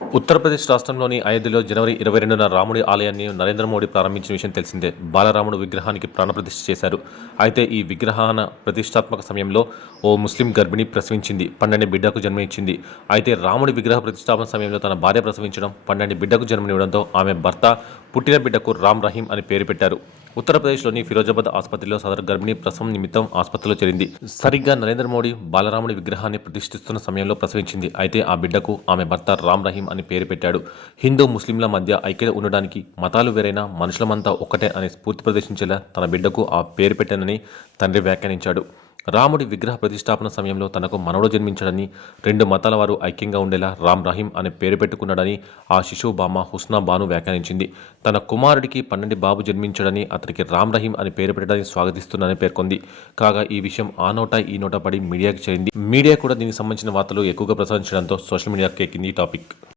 ఉత్తరప్రదేశ్ రాష్ట్రంలోని అయోధ్యలో జనవరి 22న రాముడి ఆలయాన్ని నరేంద్ర మోడీ ప్రారంభించిన విషయం తెలిసిందే. బాలరాముడు విగ్రహానికి ప్రాణప్రతిష్ఠ చేశారు. అయితే ఈ విగ్రహాన ప్రతిష్టాత్మక సమయంలో ఓ ముస్లిం గర్భిణి ప్రసవించింది. 12 బిడ్డకు జన్మనిచ్చింది. అయితే రాముడి విగ్రహ ప్రతిష్టాపన సమయంలో తన భార్య ప్రసవించడం, 12 బిడ్డకు జన్మనివ్వడంతో ఆమె భర్త పుట్టిన బిడ్డకు రామ్ రహీం అని పేరు పెట్టారు. ఉత్తరప్రదేశ్లోని ఫిరోజాబాద్ ఆసుపత్రిలో సదరు గర్భిణి ప్రసవం నిమిత్తం ఆసుపత్రిలో చేరింది. సరిగ్గా నరేంద్ర మోడీ బాలరాముడి విగ్రహాన్ని ప్రతిష్ఠిస్తున్న సమయంలో ప్రసవించింది. అయితే ఆ బిడ్డకు ఆమె భర్త రామ్ రహీం అని పేరు పెట్టాడు. హిందూ ముస్లింల మధ్య ఐక్యత ఉండడానికి మతాలు వేరైనా మనుషులమంతా ఒక్కటే అనే స్ఫూర్తి ప్రదర్శించేలా తన బిడ్డకు ఆ పేరు పెట్టానని తండ్రి వ్యాఖ్యానించాడు. రాముడి విగ్రహ ప్రతిష్టాపన సమయంలో తనకు మనవడు జన్మించాడని, 2 మతాల వారు ఐక్యంగా ఉండేలా రామ్ రహీం అనే పేరు పెట్టుకున్నాడని ఆ శిశువు బామ్మ హుస్నా బాను వ్యాఖ్యానించింది. తన కుమారుడికి 12 బాబు జన్మించాడని, అతనికి రామ్ రహీం అని పేరు పెట్టడానికి స్వాగతిస్తున్నానని పేర్కొంది. కాగా ఈ విషయం ఆ నోట ఈ నోట పడి మీడియాకి చేరింది. మీడియా కూడా దీనికి సంబంధించిన వార్తలు ఎక్కువగా ప్రసాదించడంతో సోషల్ మీడియాకి ఎక్కింది ఈ టాపిక్.